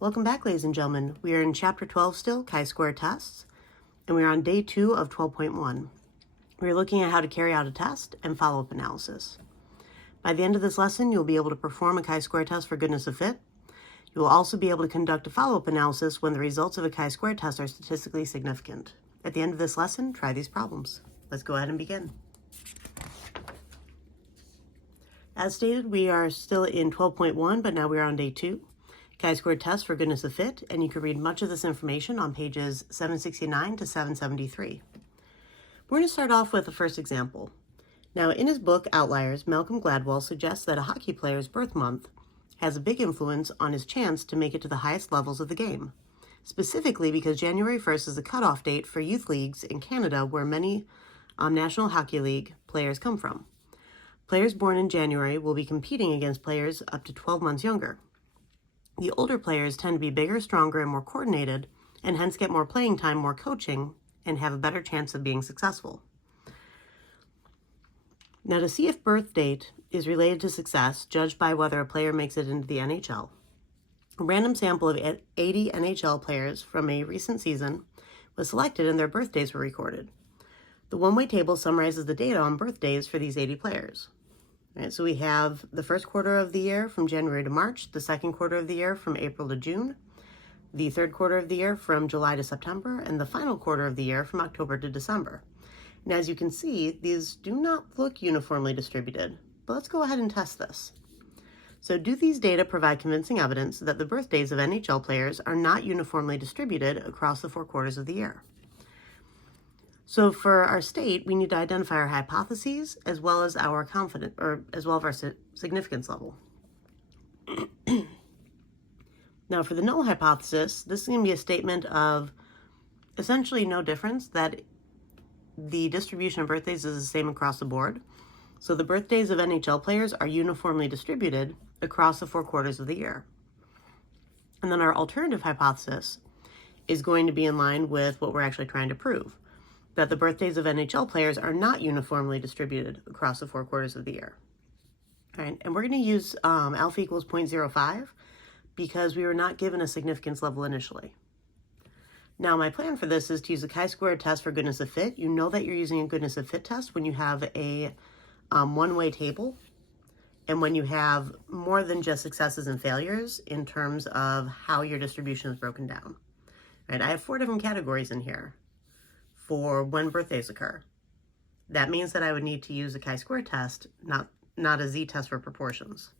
Welcome back, ladies and gentlemen. We are in Chapter 12 still, chi-square tests, and we are on day 2 of 12.1. We're looking at how to carry out a test and follow-up analysis. By the end of this lesson, you'll be able to perform a chi-square test for goodness of fit. You will also be able to conduct a follow-up analysis when the results of a chi-square test are statistically significant. At the end of this lesson, try these problems. Let's go ahead and begin. As stated, we are still in 12.1, but now we are on day 2. Chi-square test for goodness of fit, and you can read much of this information on pages 769 to 773. We're going to start off with the first example. Now, in his book, Outliers, Malcolm Gladwell suggests that a hockey player's birth month has a big influence on his chance to make it to the highest levels of the game, specifically because January 1st is the cutoff date for youth leagues in Canada, where many National Hockey League players come from. Players born in January will be competing against players up to 12 months younger. The older players tend to be bigger, stronger, and more coordinated, and hence get more playing time, more coaching, and have a better chance of being successful. Now, to see if birth date is related to success, judged by whether a player makes it into the NHL, a random sample of 80 NHL players from a recent season was selected and their birthdays were recorded. The one-way table summarizes the data on birthdays for these 80 players. All right, so we have the first quarter of the year from January to March, the second quarter of the year from April to June, the third quarter of the year from July to September, and the final quarter of the year from October to December. And as you can see, these do not look uniformly distributed, but let's go ahead and test this. So do these data provide convincing evidence that the birthdays of NHL players are not uniformly distributed across the 4 quarters of the year? So for our state, we need to identify our hypotheses as well as our confidence, or as well as our significance level. Now for the null hypothesis, this is going to be a statement of essentially no difference, that the distribution of birthdays is the same across the board. So the birthdays of NHL players are uniformly distributed across the 4 quarters of the year. And then our alternative hypothesis is going to be in line with what we're actually trying to prove, that the birthdays of NHL players are not uniformly distributed across the 4 quarters of the year. All right, and we're going to use alpha equals 0.05 because we were not given a significance level initially. Now, my plan for this is to use a chi-square test for goodness of fit. You know that you're using a goodness of fit test when you have a one-way table and when you have more than just successes and failures in terms of how your distribution is broken down. All right, I have 4 different categories in here for when birthdays occur. That means that I would need to use a chi-square test, not a z-test for proportions.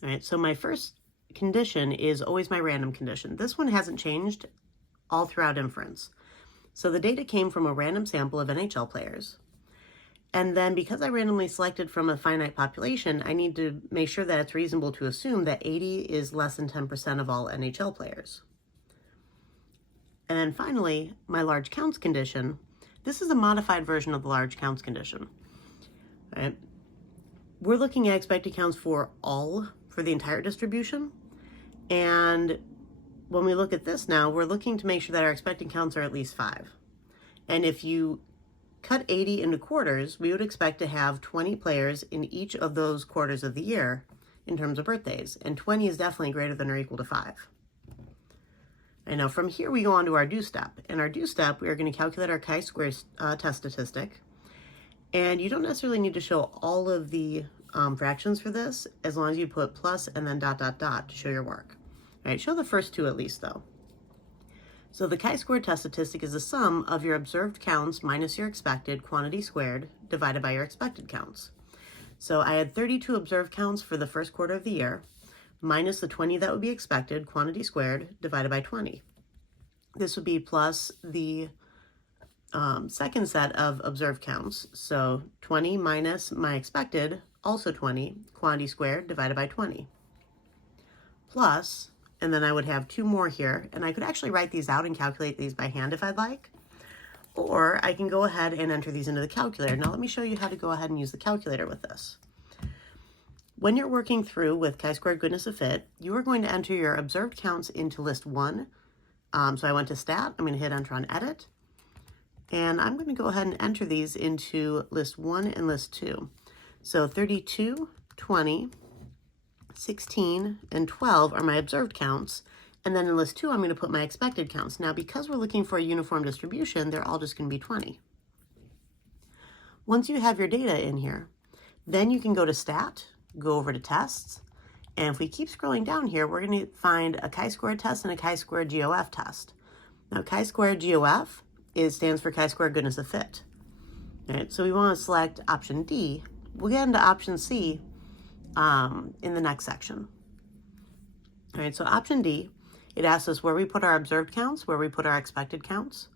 All right, so my first condition is always my random condition. This one hasn't changed all throughout inference. So the data came from a random sample of NHL players. And then because I randomly selected from a finite population, I need to make sure that it's reasonable to assume that 80 is less than 10% of all NHL players. And then finally, my large counts condition. This is a modified version of the large counts condition. All right. We're looking at expected counts for the entire distribution. And when we look at this now, we're looking to make sure that our expected counts are at least 5. And if you cut 80 into quarters, we would expect to have 20 players in each of those quarters of the year in terms of birthdays. And 20 is definitely greater than or equal to 5. And now from here, we go on to our do step. In our do step, we are going to calculate our chi-square test statistic. And you don't necessarily need to show all of the fractions for this, as long as you put plus and then ... to show your work. All right, show the first 2 at least, though. So the chi-square test statistic is the sum of your observed counts minus your expected quantity squared divided by your expected counts. So I had 32 observed counts for the first quarter of the year, minus the 20 that would be expected, quantity squared, divided by 20. This would be plus the second set of observed counts. So 20 minus my expected, also 20, quantity squared, divided by 20. Plus, and then I would have 2 more here, and I could actually write these out and calculate these by hand if I'd like. Or I can go ahead and enter these into the calculator. Now let me show you how to go ahead and use the calculator with this. When you're working through with chi-squared goodness of fit, you are going to enter your observed counts into list 1. So I went to stat, I'm going to hit enter on edit, and I'm going to go ahead and enter these into list 1 and list 2. So 32, 20, 16 and 12 are my observed counts. And then in list 2, I'm going to put my expected counts. Now, because we're looking for a uniform distribution, they're all just going to be 20. Once you have your data in here, then you can go to Stat, go over to Tests, and if we keep scrolling down here, we're going to find a chi-square test and a chi-square GOF test. Now, chi-square GOF stands for chi-square goodness of fit. All right, so we want to select option D. We'll get into option C in the next section. All right, so option D, it asks us where we put our observed counts, where we put our expected counts,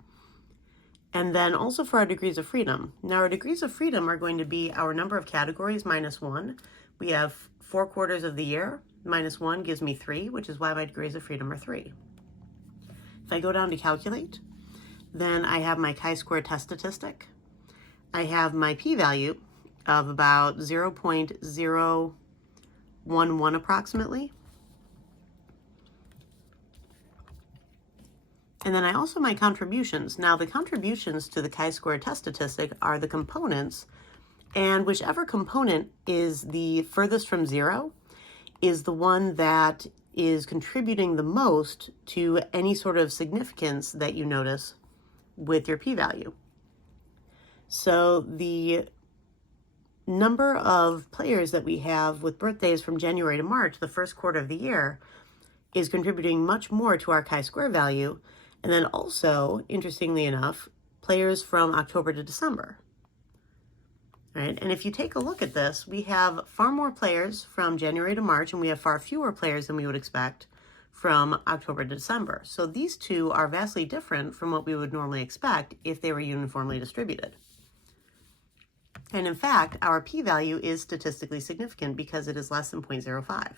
and then also for our degrees of freedom. Now, our degrees of freedom are going to be our number of categories minus 1. We have 4 quarters of the year. Minus 1 gives me 3, which is why my degrees of freedom are 3. If I go down to calculate, then I have my chi-square test statistic. I have my p-value of about 0.011 approximately. And then I also my contributions. Now the contributions to the chi-square test statistic are the components, and whichever component is the furthest from 0 is the one that is contributing the most to any sort of significance that you notice with your p-value. So the number of players that we have with birthdays from January to March, the first quarter of the year, is contributing much more to our chi-square value. And then also, interestingly enough, players from October to December. Right? And if you take a look at this, we have far more players from January to March, and we have far fewer players than we would expect from October to December. So these two are vastly different from what we would normally expect if they were uniformly distributed. And in fact, our p-value is statistically significant because it is less than 0.05.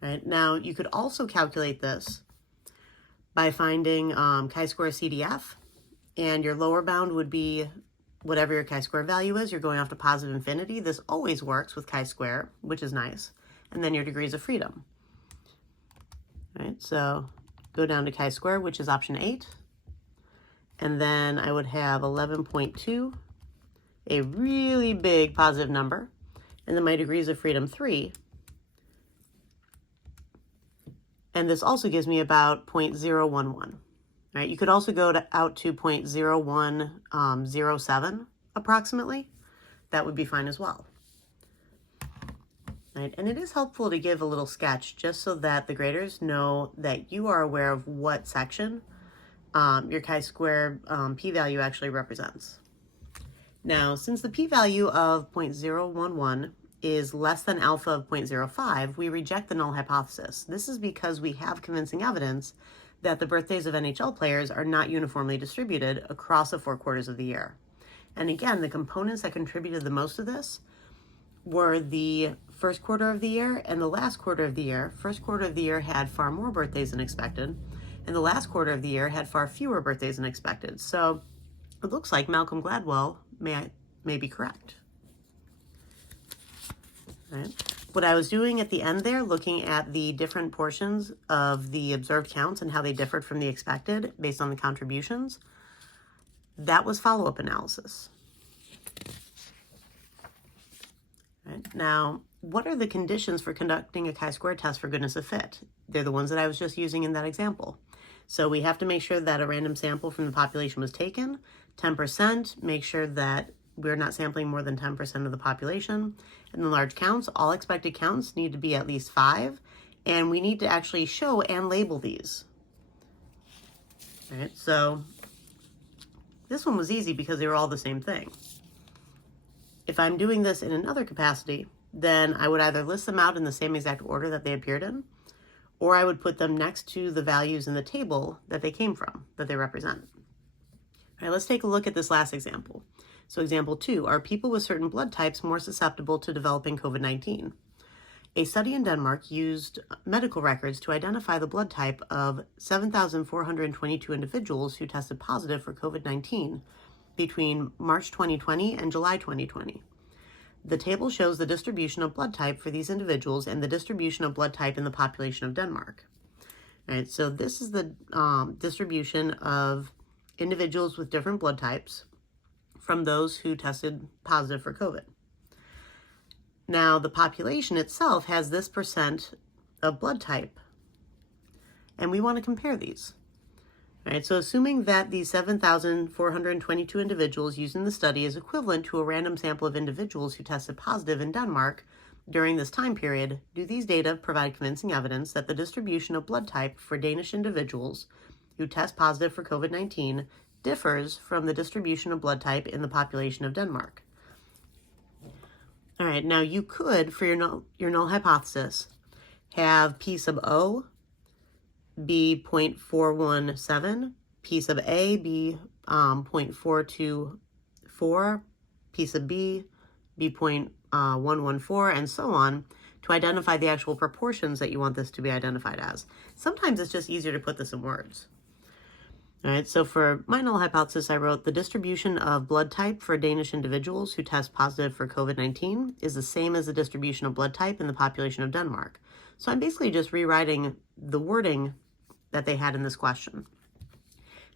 Right? Now, you could also calculate this by finding chi-square CDF, and your lower bound would be whatever your chi-square value is. You're going off to positive infinity. This always works with chi-square, which is nice. And then your degrees of freedom. All right, so go down to chi-square, which is option 8. And then I would have 11.2, a really big positive number. And then my degrees of freedom 3. And this also gives me about 0.011. Right? You could also go out to 0.0107 approximately. That would be fine as well. Right? And it is helpful to give a little sketch just so that the graders know that you are aware of what section your chi-square p-value actually represents. Now, since the p-value of 0.011 is less than alpha of 0.05, we reject the null hypothesis. This is because we have convincing evidence that the birthdays of NHL players are not uniformly distributed across the 4 quarters of the year. And again, the components that contributed the most of this were the first quarter of the year and the last quarter of the year. First quarter of the year had far more birthdays than expected, and the last quarter of the year had far fewer birthdays than expected. So it looks like Malcolm Gladwell may be correct. Right. What I was doing at the end there, looking at the different portions of the observed counts and how they differed from the expected based on the contributions, that was follow-up analysis. Right. Now, what are the conditions for conducting a chi-square test for goodness of fit? They're the ones that I was just using in that example. So we have to make sure that a random sample from the population was taken, 10%, make sure that we're not sampling more than 10% of the population. And the large counts, all expected counts need to be at least 5, and we need to actually show and label these. All right, so this one was easy because they were all the same thing. If I'm doing this in another capacity, then I would either list them out in the same exact order that they appeared in, or I would put them next to the values in the table that they came from, that they represent. All right, let's take a look at this last example. So example 2, are people with certain blood types more susceptible to developing COVID-19? A study in Denmark used medical records to identify the blood type of 7,422 individuals who tested positive for COVID-19 between March 2020 and July 2020. The table shows the distribution of blood type for these individuals and the distribution of blood type in the population of Denmark. All right, so this is the distribution of individuals with different blood types from those who tested positive for COVID. Now, the population itself has this percent of blood type, and we want to compare these. All right, so assuming that these 7,422 individuals used in the study is equivalent to a random sample of individuals who tested positive in Denmark during this time period, do these data provide convincing evidence that the distribution of blood type for Danish individuals who test positive for COVID-19 differs from the distribution of blood type in the population of Denmark? All right, now you could, for your null hypothesis, have P sub O be 0.417, P sub A be 0.424, P sub B be 0.114, and so on, to identify the actual proportions that you want this to be identified as. Sometimes it's just easier to put this in words. All right, so for my null hypothesis, I wrote the distribution of blood type for Danish individuals who test positive for COVID-19 is the same as the distribution of blood type in the population of Denmark. So I'm basically just rewriting the wording that they had in this question.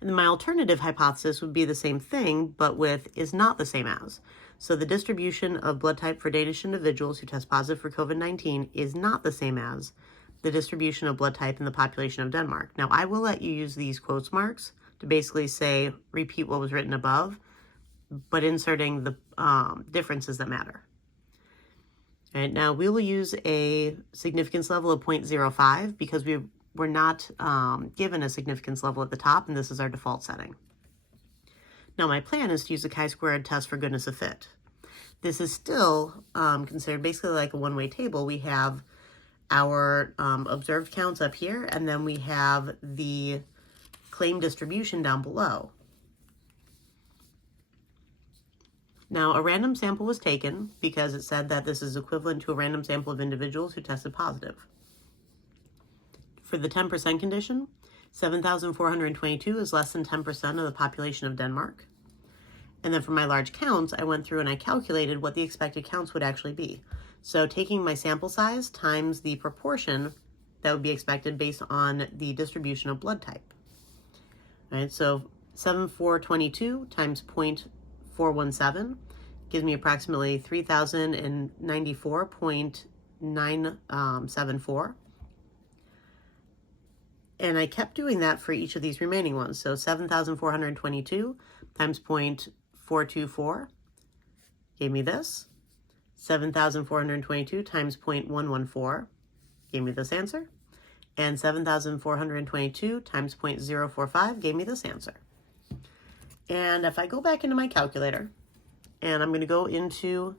And then my alternative hypothesis would be the same thing, but with is not the same as. So the distribution of blood type for Danish individuals who test positive for COVID-19 is not the same as the distribution of blood type in the population of Denmark. Now, I will let you use these quotes marks to basically say, repeat what was written above, but inserting the differences that matter. All right, now we will use a significance level of 0.05 because we're not given a significance level at the top, and this is our default setting. Now, my plan is to use the chi-squared test for goodness of fit. This is still considered basically like a one-way table. We have our observed counts up here, and then we have the claim distribution down below. Now, a random sample was taken because it said that this is equivalent to a random sample of individuals who tested positive. For the 10% condition, 7,422 is less than 10% of the population of Denmark. And then for my large counts, I went through and I calculated what the expected counts would actually be. So taking my sample size times the proportion that would be expected based on the distribution of blood type. All right, so 7,422 times 0.417 gives me approximately 3,094.974. And I kept doing that for each of these remaining ones. So 7,422 times 0.424 gave me this. 7,422 times 0.114 gave me this answer. And 7,422 times 0.045 gave me this answer. And if I go back into my calculator, and I'm going to go into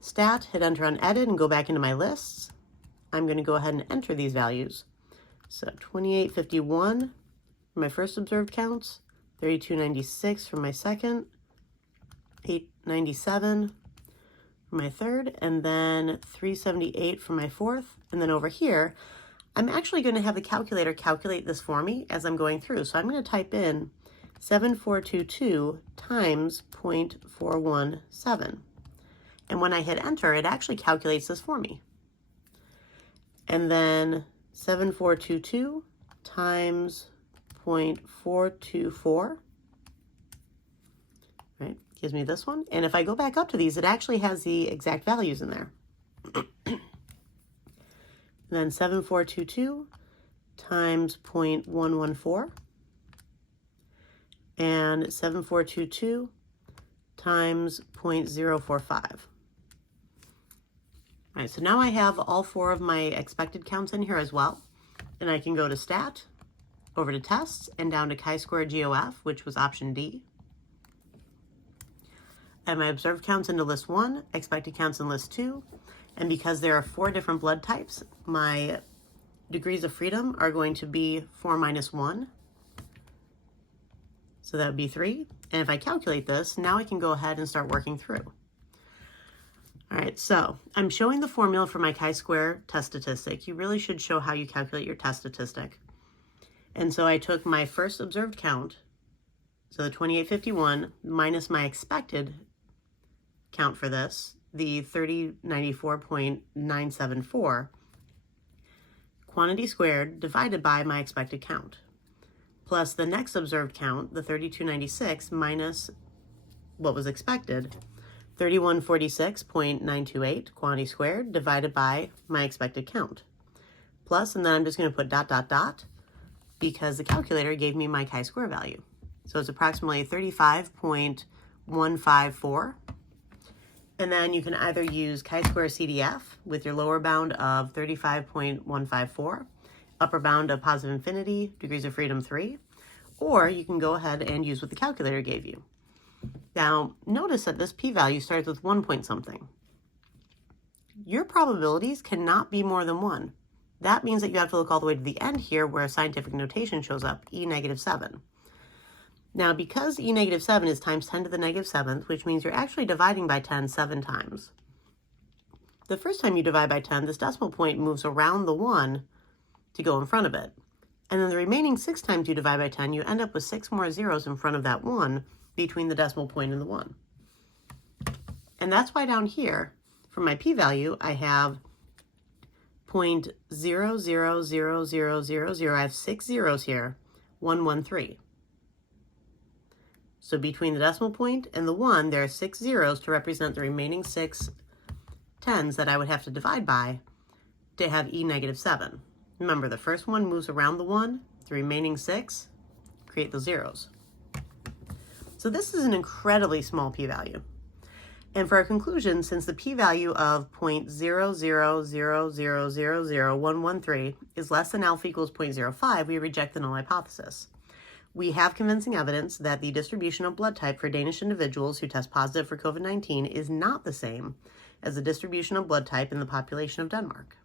Stat, hit Enter on Edit, and go back into my lists, I'm going to go ahead and enter these values. So 2851 for my first observed counts, 3296 for my second, 897 for my third, and then 378 for my fourth. And then over here, I'm actually going to have the calculator calculate this for me as I'm going through. So I'm going to type in 7422 times 0.417. And when I hit enter, it actually calculates this for me. And then 7422 times 0.424, right, gives me this one. And if I go back up to these, it actually has the exact values in there. And then 7422 times 0.114 and 7422 times 0.045. All right, so now I have all four of my expected counts in here as well. And I can go to Stat, over to Tests, and down to chi-squared GOF, which was option D. And my observed counts into list 1, expected counts in list 2. And because there are 4 different blood types, my degrees of freedom are going to be 4 minus 1. So that would be 3. And if I calculate this, now I can go ahead and start working through. All right, so I'm showing the formula for my chi-square test statistic. You really should show how you calculate your test statistic. And so I took my first observed count, so the 2851, minus my expected count for this, the 3094.974, quantity squared divided by my expected count, plus the next observed count, the 3296, minus what was expected, 3146.928 quantity squared divided by my expected count. Plus, and then I'm just going to put ... because the calculator gave me my chi-square value. So it's approximately 35.154. And then you can either use chi-square CDF with your lower bound of 35.154, upper bound of positive infinity, degrees of freedom 3, or you can go ahead and use what the calculator gave you. Now, notice that this p-value starts with 1 point something. Your probabilities cannot be more than 1. That means that you have to look all the way to the end here where a scientific notation shows up, e-7. Now, because e-7 is times 10 to the -7th, which means you're actually dividing by 10 7 times. The first time you divide by 10, this decimal point moves around the 1 to go in front of it. And then the remaining 6 times you divide by 10, you end up with 6 more zeros in front of that 1 between the decimal point and the 1. And that's why down here, for my p-value, I have 0.000000. I have 6 zeros here, 113. So between the decimal point and the 1, there are 6 zeros to represent the remaining 6 tens that I would have to divide by to have e-7. Remember, the first one moves around the 1, the remaining 6 create the zeros. So this is an incredibly small p-value. And for our conclusion, since the p-value of 0.000000113 is less than alpha equals 0.05, we reject the null hypothesis. We have convincing evidence that the distribution of blood type for Danish individuals who test positive for COVID-19 is not the same as the distribution of blood type in the population of Denmark.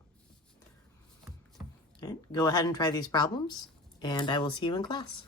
Okay, go ahead and try these problems, and I will see you in class.